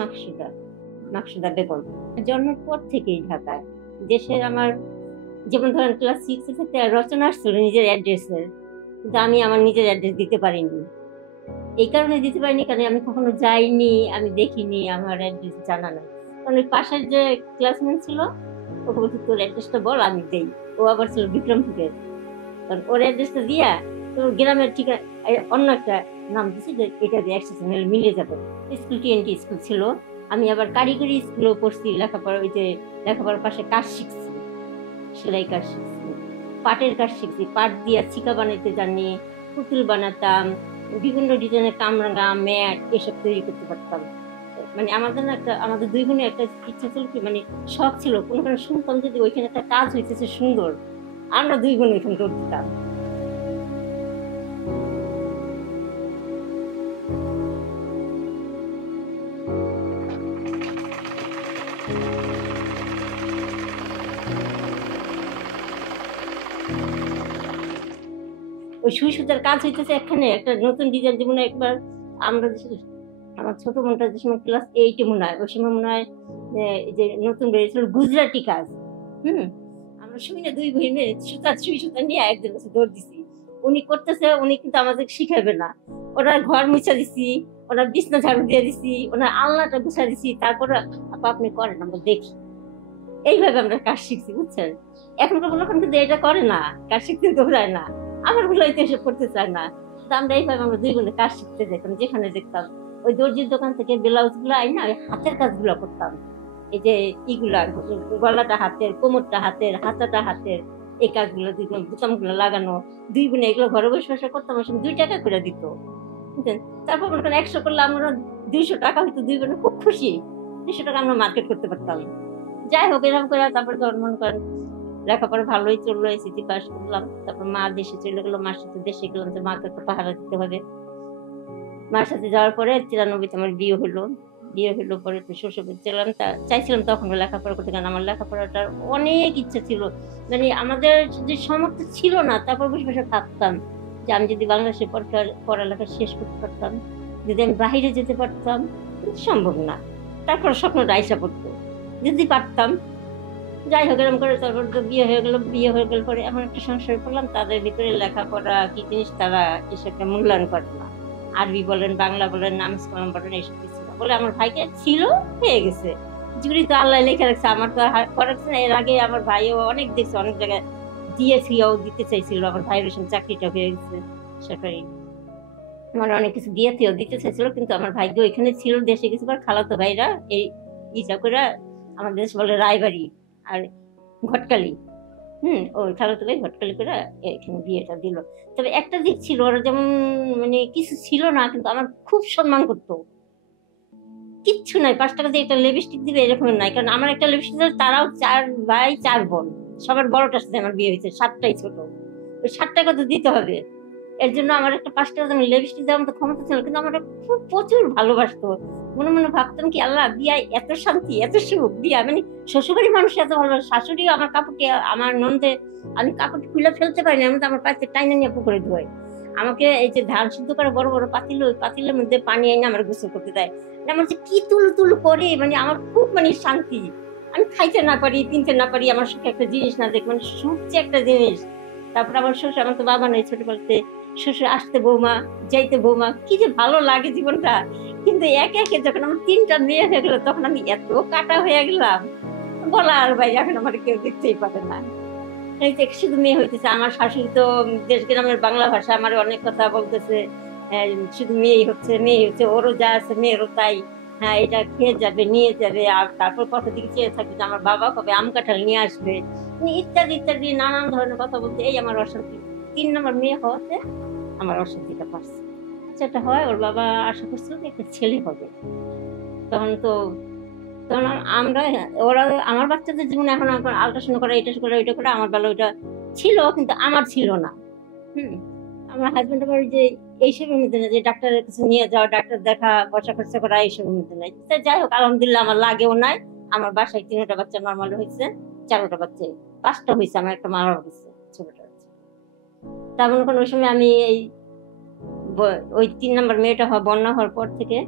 মাকসুদা, মাকসুদা বেগম। জন্মের পর থেকেই ঢাকায়। দেশের আমার যেমন ধরেন ক্লাস 6 এ থাকতে রচনা আসছিল নিজের অ্যাড্রেসের, কিন্তু আমি আমার নিজের অ্যাড্রেস দিতে পারিনি। এই কারণে দিতে পারিনি কারণ আমি কখনো যাইনি, আমি দেখিনি, আমার অ্যাড্রেস জানা নাই। কারণ ওই পাশের যে ক্লাসমেট ছিল ওকে বলছি তোর অ্যাড্রেসটা বল আমি দেই। ও আবার ছিল বিক্রমপুরের, কারণ ওর অ্যাড্রেসটা দিয়া তোর গ্রামের ঠিকানা অন্য একটা নাম দিছি যে এটা দিয়ে একসাথে নিলে মিলে যাবে। স্কুল টিএনটি স্কুল ছিল। আমি আবার কারিগরি স্কুলেও পড়ছি, লেখাপড়া ওই যে লেখাপড়ার পাশে কাজ শিখছি, সেলাই কাজ শিখছি, পাটের কাজ শিখছি, পাট দিয়া চিকা বানাইতে জানি, পুতুল বানাতাম, বিভিন্ন ডিজাইনের কামরাঙা ম্যাট এসব তৈরি করতে পারতাম। মানে আমাদের না একটা আমাদের দুই বোনের একটা ইচ্ছা ছিল কি মানে শখ ছিল কোনোখানে শুনতাম যদি ওইখানে একটা কাজ হইতেছে সুন্দর, আমরা দুই বোন ওইখানে করতাম। ওই সুই সুতার কাজ হইতেছে এখানে একটা নতুন ডিজাইন, যেমন একবার আমরা আমার ছোট বোনটা যে সময় ক্লাস 8 মনে হয়, ওই সময় মনে হয় যে নতুন বেরিয়েছিল গুজরাটি কাজ। হুম, আমরা শুনে দুই বহিনে সুই সুতা নিয়ে একজন কাছে দৌড় দিছি। উনি করতেছে, উনি কিন্তু আমাদের শিখাবে না। ওরা ঘর মুছা দিছি, ওরা বিছনা ঝাড়ু দিয়ে দিছি, ওনার আলনাটা গুছা দিছি, তারপরে আপা আপনি করেন আমরা দেখি। এইভাবে আমরা কাজ শিখছি বুঝছেন। এখনকার বলো কিন্তু এটা করে না, কাজ শিখতে দৌড়ায় না, আমার গুলো এসব করতে চায় না। আমরা এইভাবে আমরা দুই বোনে কাজ শিখতে যেতাম, যেখানে দেখতাম ওই দর্জির দোকান থেকে ব্লাউজ গুলো আই না হাতের কাজগুলো করতাম। এই যে ইগুলা গলাটা হাতের, কোমরটা হাতের, হাতাটা হাতের, এই কাজগুলো বোতাম গুলো লাগানো, দুই বোনে এগুলো ঘরে বসে বসে করতাম। ওই সময় 2 টাকা করে দিত, বুঝলেন। তারপর মনে করেন 100 করলে আমরা 200 টাকা হইতো, দুই বোনে খুব খুশি। 200 টাকা আমরা মার্কেট করতে পারতাম। যাই হোক এরকম করে তারপর মনে করেন লেখাপড়া ভালোই চললো, এসএসসি পাস করলাম। তারপর মা দেশে চলে গেলো, মার সাথে দেশে গেলাম যে মাকে তো পাহারা দিতে হবে। মার সাথে যাওয়ার পরে 93 আমার বিয়ে হলো। বিয়ে হলো পরে তো শ্বশুরবাড়ি চললাম, তা চাইছিলাম তখন লেখাপড়া করতে, কারণ আমার লেখাপড়াটার অনেক ইচ্ছা ছিল। মানে আমাদের যে সামর্থ্য ছিল না, তারপর বসে বসে ভাবতাম যে আমি যদি বাংলাদেশে পড়ালেখা শেষ করতে পারতাম, যদি আমি বাহিরে যেতে পারতাম, কিন্তু সম্ভব না। তারপর স্বপ্নটা আইসা পড়তো যদি পারতাম। যাই হোক এরকম করে তারপর তো বিয়ে হয়ে গেল। বিয়ে হয়ে গেল পরে এমন একটা সংসার করলাম, তাদের ভিতরে লেখাপড়া কি জিনিস তারা এসবটা মূল্যায়ন করে না। আরবি বলেন, বাংলা বলেন, নামাজ কালাম বলেন, এইসব কিছু না বলে আমার ভাইকে ছিল হয়ে গেছে। যেগুলি তো আল্লাহ লেখা রাখছে, আমার তো করাচ্ছে না। এর আগে আমার ভাইও অনেক দেখছে, অনেক জায়গায় দিয়েছিও, দিতে চাইছিল। আমার ভাইয়ের ওই সময় চাকরিটা হয়ে গেছে সরকারি, আমার অনেক কিছু দিয়েছিও, দিতে চাইছিল, কিন্তু আমার ভাগ্য এখানে ছিল। দেশে কিছু খালাতো ভাইরা এই ইচ্ছা করে, আমাদের দেশ বলে রায়বাড়ি আর ঘটকালি, ওই খালাতো ভাই ঘটকালি করে এখানে বিয়েটা দিল। তবে একটা দিক ছিল, ওরা যেমন মানে কিছু ছিল না, কিন্তু আমার খুব সম্মান করতো। কিচ্ছু নাই, 5 টাকা দিয়ে একটা লিপস্টিক দিবে এরকম নাই, কারণ আমার একটা লিপস্টিক তারাও 4 ভাই 4 বোন, সবার বড়টার সাথে আমার বিয়ে হয়েছে, 7টাই ছোট। ওই 7 টাকা তো দিতে হবে। এর জন্য আমার একটা 5 টাকা দামের লিপস্টিক দেওয়ার মতো ক্ষমতা ছিল, কিন্তু আমার খুব প্রচুর ভালোবাসতো। মনে মনে ভাবতাম কি আল্লাহ বিয়ায় এত শান্তি, এত সুখ, বিয়া মানে শ্বশুরবাড়ির মানুষ এত ভালোবাসে। শাশুড়িও আমার কাপড়টি, আমার নন্দে আমি কাপড় খুলে ফেলতে পারি না, আমি তো আমার পাশে টাইনা নিয়ে পুকুরে ধোয়। আমাকে এই যে ধান সিদ্ধ করে বড় বড় পাতিল, ওই পাতিলের মধ্যে পানি এনে আমার গোসল করতে দেয়। আমার যে কি তুলু তুলু করে, মানে আমার খুব মানে শান্তি। আমি খাইতে না পারি, কিনতে না পারি, আমার সুখে একটা জিনিস না দেখ, মানে সুখ যে একটা জিনিস। তারপর আমার শ্বশুর, আমার তো বাবা নেই ছোটবেলাতে, শ্বশুর আসতে বৌমা, যাইতে বৌমা, কি যে ভালো লাগে জীবনটা। কিন্তু একে একে যখন আমার 3টা মেয়ে হয়ে গেলো, তখন আমি এত কাটা হয়ে গেলাম, বলার বাইরে, এখন আমার কেউ দেখতেই পারে না। এই যে শুধু মেয়ে হইতেছে, আমার শাশুড়ি তো দেশ গ্রামের বাংলা ভাষা আমার অনেক কথা বলতেছে। শুধু মেয়েই হচ্ছে, মেয়ে হচ্ছে, ওরও যা আছে মেয়েরও তাই। হ্যাঁ, এটা খেয়ে যাবে, নিয়ে যাবে, আর তারপর কত দিকে চেয়ে থাকবে যে আমার বাবা কবে আম কাঁঠাল নিয়ে আসবে, ইত্যাদি ইত্যাদি নানান ধরনের কথা বলতে। এই আমার অশান্তি 3 নম্বর মেয়ে হওয়াতে আমার অশান্তিটা পাচ্ছে। সেটা হয়, ওর বাবা আশা করছিল যে একটা ছেলে হবে। তখন তো তখন আমরা ওরা আমার বাচ্চাদের জীবনে এখন আল্ট্রাসাউন্ড করা, এটা করে, ওইটা করে, আমার বেলা ওইটা ছিল, কিন্তু আমার ছিল না। হুম, আমার হাজবেন্ড আবার যে এইসবের মধ্যে না, যে ডাক্তারের কাছে নিয়ে যাওয়া, ডাক্তার দেখা, পয়সা খরচা করা, এইসবের মধ্যে নাই। যাই হোক আলহামদুলিল্লাহ আমার লাগেও নাই। আমার বাসায় 3টা বাচ্চা নর্মাল হয়েছে, 4টা বাচ্চা, 5টা হয়েছে, আমার একটা মারা হয়েছে ছোটটা হচ্ছে। তার মনে করেন ওই সময় আমি এই ওই 3 নম্বর মেয়েটা বন্যা হওয়ার পর থেকে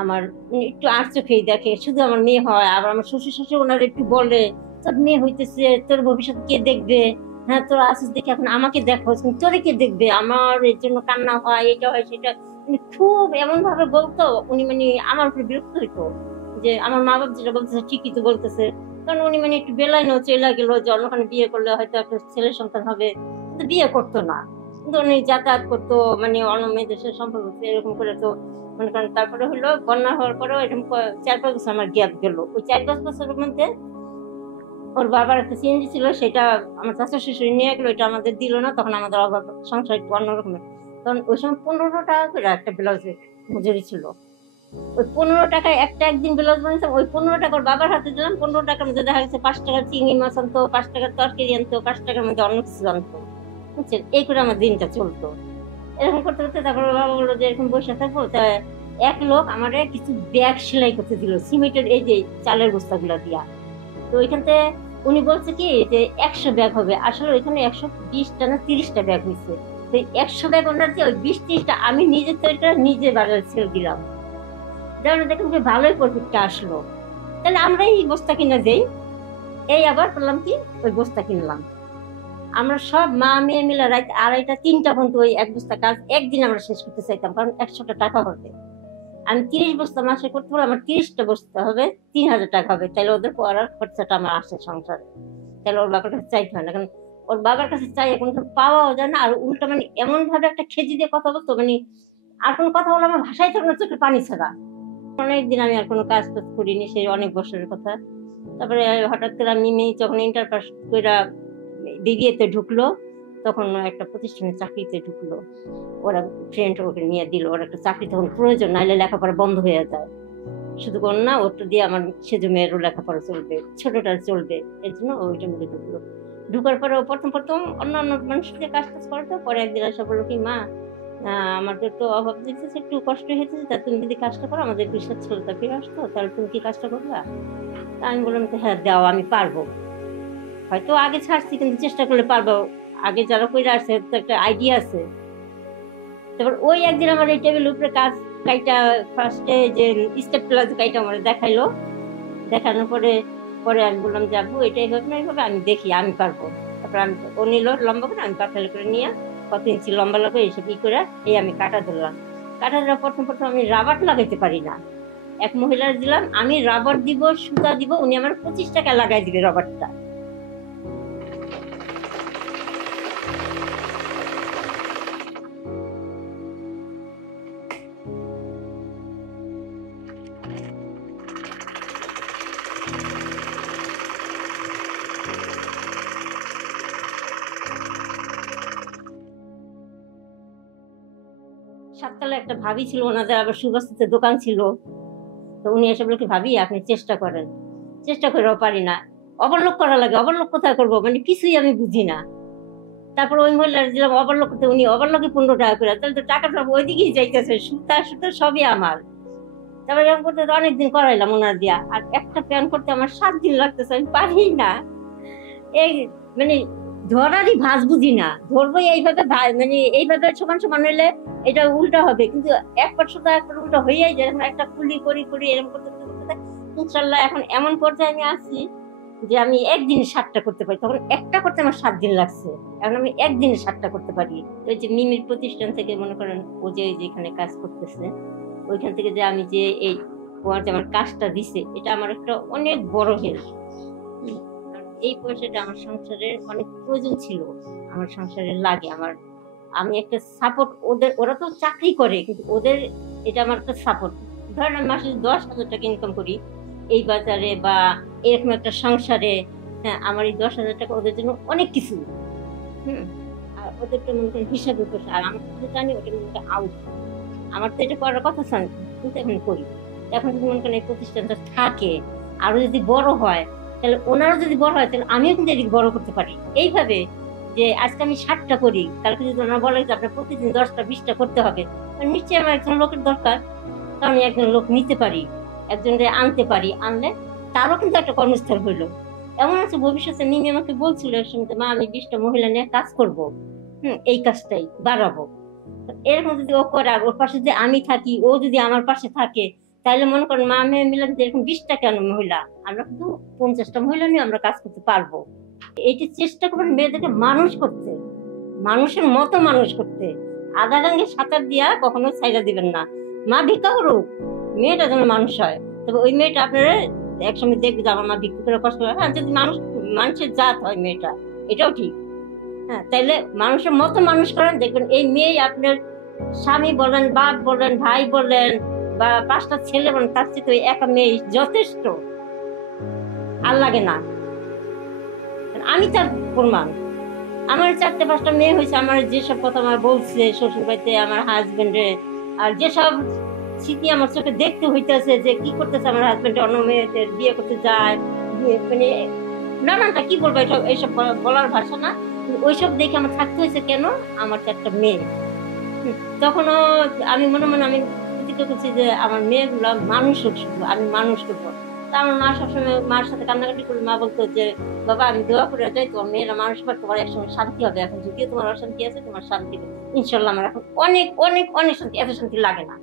আমার একটু আর চোখেই দেখে, শুধু আমার মেয়ে হয়। আবার আমার শ্বশুর শাশুড়ি ওনার একটু বলে, তোর মেয়ে হইতেছে, তোর ভবিষ্যৎ কে দেখবে, হ্যাঁ তোর আসিস দেখে এখন আমাকে দেখো, তোরে কে দেখবে, আমার এর জন্য কান্না হয়, এটা হয় সেটা। খুব এমন ভাবে বলতো উনি, আমার উপরে বিরক্ত হইতো যে আমার মা বাবা যেটা বলতেছে ঠিকই তো বলতেছে। কারণ উনি একটু বেলায় নো চলে গেল যে অন্যখানে বিয়ে করলে হয়তো একটা ছেলে সন্তান হবে, কিন্তু বিয়ে করতো না। কিন্তু উনি যাতায়াত করতো, অন্য মেয়েদের সাথে সম্পর্ক করতো, এরকম করে। তো মনে করেন তারপরে হলো বন্যা হওয়ার পরেও এরকম 4-5 বছর আমার গ্যাপ গেল। ওই 4-5 বছরের মধ্যে ওর বাবার একটা সিএনজি ছিল, সেটা আমার চাচা শ্বশুর নিয়ে গেলো, এটা আমাদের দিল না। তখন আমাদের অভাব সংসার একটু অন্যরকমের। তখন ওই সময় 15 টাকা করে একটা ব্লাউজের মজুরি ছিল। ওই 15 টাকায় একদিন ব্লাউজ বানিয়েছিলাম, ওই 15 টাকা বাবার হাতে দিলাম। 15 টাকার মধ্যে দেখা গেছে 5 টাকার চিংড়ি মাছ আনতো, 5 টাকার তরকারি আনতো, 5 টাকার মধ্যে অন্য কিছু আনতো, বুঝছেন? এই করে আমার দিনটা চলতো। এরকম করতে করতে তারপরে বাবা বললো যে এরকম বসে থাকবো। তা এক লোক আমার কিছু ব্যাগ সেলাই করতে দিল, সিমেন্টের এই যে চালের বস্তাগুলো দিয়া। তো ওইখান থেকে উনি বলছে কি যে 100 ব্যাগ হবে, আসলে ওইখানে 120টা না 30টা ব্যাগ হয়েছে। তো 100 ব্যাগ ওনার দিয়ে ওই 20-30টা আমি নিজে তৈরি করে নিজে বাজারে ছেড়ে দিলাম। যেমন দেখুন যে ভালোই প্রফিটটা আসলো। তাহলে আমরা এই বস্তা কিনে দেই, এই আবার করলাম কি ওই বস্তা কিনলাম। আমরা সব মা মেয়ে মিলে রাত 2:30-3টা পর্যন্ত ওই এক বস্তা কাজ একদিন আমরা শেষ করতে চাইতাম, কারণ 100টা টাকা হবে। আমি 30 বস্তা মাসে করতে পারবো, আমার 30টা বস্তা হবে, 3000 টাকা হবে। তাহলে ওদের পড়ার খরচাটা আমার আসে সংসারে। তাহলে ওর বাবার কাছে চাইতে হয় না, কারণ ওর বাবার কাছে চাই এখন পাওয়াও যায় না। আর উল্টা এমন ভাবে একটা খেজি দিয়ে কথা বলতো, আর কোনো কথা বলে আমার ভাষাই থাকবে না, চোখে পানি ছাড়া। অনেকদিন আমি আর কোনো কাজ টাজ করিনি, সেই অনেক বছরের কথা। তারপরে হঠাৎ করে আমি মেয়ে যখন ইন্টার পাস করে বিবিএতে ঢুকলো, তখন একটা প্রতিষ্ঠানে চাকরিতে ঢুকলো। ওরা ফ্রেন্ড ওকে নিয়ে দিল, ওর একটা চাকরি তখন প্রয়োজন, নাহলে লেখাপড়া বন্ধ হয়ে যায়। শুধু কন্যা ওটা দিয়ে আমার সেজো মেয়েরও লেখাপড়া চলবে, ছোটটার চলবে, এই জন্য ওইটার মধ্যে ঢুকলো। ঢুকার পরে প্রথম প্রথম অন্যান্য মানুষকে কাজ টাজ করতো। পরে একদিন আসা বললো কি, মা আমাদের তো অভাব দিতেছে, একটু কষ্ট হয়েছে, তা তুমি যদি কাজটা করো, আমাদের বিশ্বাস ছেলেটা ফিরে আসতো, তাহলে তুমি কি কাজটা করবা? তা আমি বললাম হ্যাঁ দাও, আমি পারবো। হয়তো আগে ছাড়ছি, কিন্তু চেষ্টা করলে পারবো। আগে যারা করে আসছে তো একটা আইডিয়া আছে। তারপর ওই একদিন আমার এই টেবিলের উপরে কাজ কাইটা ফার্স্টে যে স্টেপ প্লাস কাইটা আমার দেখাইলো। দেখানোর পরে পরে আমি বললাম যে আব্বু এটা এইভাবে না এইভাবে, আমি দেখি আমি পারবো। তারপর আমি ও নিল লম্বা করে, আমি পাতলা করে নিয়ে কত ইঞ্চি লম্বা লাগবে এইসব করে এই আমি কাটা ধরলাম। কাটা ধরার প্রথম প্রথম আমি রাবার লাগাইতে পারি না। এক মহিলার দিলাম, আমি রাবার দিব, সুতা দিব, উনি আমার 25 টাকা লাগাই দিবে রাবারটা। সাততলা একটা ভাবি ছিল, ওনাদের আবার সুবাস্তিতে দোকান ছিল। তো উনি এসে বলে কি, ভাবি আপনি চেষ্টা করেন। চেষ্টা করেও পারি না, ওভারলোক করা লাগে। ওভারলোক কোথায় করবো, কিছুই আমি বুঝি না। তারপর ওই মহিলার দিলাম ওভারলোক করতে, উনি ওভারলোকে 15 টাকা করে। তাহলে তো টাকা সব ওইদিকেই যাইতেছে, সুতা সুতা সবই আমার। তারপরে এরকম করতে অনেকদিন করাইলাম ওনার দিয়া। আর একটা প্যান করতে আমার 7 দিন লাগতেছে, আমি পারি না। এই মানে ধরারই ভাঁজ বুঝি না, ধরবো এইভাবে এইভাবে সমান সমান হইলে এটা উল্টা হবে, কিন্তু এক পাট সুতা এক পাট উল্টা হইয়াই যায়। এখন একটা কুলি করি করি এরকম করতে করতে ইনশাল্লাহ এখন এমন পর্যায়ে আমি আছি যে আমি একদিনে 7টা করতে পারি। তখন একটা করতে আমার 7 দিন লাগছে, এখন আমি একদিনে 7টা করতে পারি। ওই যে মিমির প্রতিষ্ঠান থেকে মনে করেন ও যে যেখানে কাজ করতেছে, ওইখান থেকে যে আমি যে এই আমার কাজটা দিছে, এটা আমার একটা অনেক বড় হেল্প। এই পয়সাটা আমার সংসারের অনেক প্রয়োজন ছিল, আমার সংসারে লাগে। আমি একটা সাপোর্ট ওদের, ওরা তো চাকরি করে, কিন্তু ওদের এটা আমার একটা সাপোর্ট। ধরেন আমি মাসে 10,000 টাকা ইনকাম করি এই বাজারে বা এরকম একটা সংসারে। হ্যাঁ, আমার এই 10,000 টাকা ওদের জন্য অনেক কিছু। আর ওদের তো মনে করেন হিসাবে পয়সা, আর আমার তো জানি ওটা মনে করেন আউট। আমার তো এটা করার কথা ছিল, কিন্তু এখন করি। এখন যদি মনে করেন এই প্রতিষ্ঠানটা থাকে, আরো যদি বড় হয়, তাহলে ওনারও যদি বড় হয়, তাহলে আমিও কিন্তু এদিকে বড় করতে পারি। এইভাবে যে আজকে আমি 7টা করি, কালকে যদি ওনারা বলে যে আপনার প্রতিদিন 10টা 20টা করতে হবে, নিশ্চয়ই আমার একজন লোকের দরকার। তো আমি একজন লোক নিতে পারি, একজনকে আনতে পারি, আনলে তারও কিন্তু একটা কর্মস্থল হইলো। এমন আছে ভবিষ্যতে মিমি আমাকে বলছিল এক সময়, মা আমি 20টা মহিলা নিয়ে কাজ করবো, এই কাজটাই বাড়াবো। এরকম যদি ও করে, আর ওর পাশে যে আমি থাকি, ও যদি আমার পাশে থাকে, তাহলে মনে করেন মা মেয়ে মিলে যদি এরকম 20টা কেন মহিলা, আমরা কিন্তু 50টা মহিলা নিয়ে আমরা কাজ করতে পারবো। এইটা চেষ্টা করবেন মেয়েদেরকে মানুষ করতে, মানুষের মতো মানুষ করতে। আধা গাঙ্গে সাঁতার দিয়া কখনো ছাইড়া দিবেন না। মা ভিক্ষা করুক, মেয়েটা যেন মানুষ হয়। তবে ওই মেয়েটা আপনারা একসঙ্গে দেখবে যে আমার মা ভিক্ষা করে কষ্ট করে, হ্যাঁ যদি মানুষের জাত হয় মেয়েটা, এটাও ঠিক। হ্যাঁ, তাইলে মানুষের মতো মানুষ করেন, দেখবেন এই মেয়ে আপনার স্বামী বলেন, বাপ বলেন, ভাই বলেন, বা 5টা ছেলে বলেন, তার চেয়ে তো ওই একা মেয়ে যথেষ্ট। আর লাগে না। আমি তার প্রমাণ। আমার 4-5টা মেয়ে হয়েছে, আমার যেসব কথা আমার বলছে শ্বশুর বাড়িতে আমার হাজবেন্ডে, আর যেসব স্মৃতি আমার চোখে দেখতে হইতেছে যে কি করতেছে আমার হাজবেন্ড, অন্য মেয়েদের বিয়ে করতে যায়, মানে নানানটা কি বলবো, এইসব বলার ভাষা না। ওইসব দেখে আমার থাকতে হয়েছে কেন, আমার 4টা মেয়ে। তখনও আমি মনে মনে আমি প্রতিজ্ঞা করছি যে আমার মেয়েগুলো মানুষ হোক, শুধু আমি মানুষ করবো। তা আমার মা সবসময় মার সাথে কান্নাকাটি করে মা বলতো যে বাবা আমি দোয়া করে যাই তোমার মেয়েরা মানুষ পার, তোমার একসময় শান্তি হবে। এখন যদিও তোমার অশান্তি আছে, তোমার শান্তি হবে ইনশাল্লাহ। আমার এখন অনেক অনেক অনেক শান্তি, এত শান্তি লাগে না।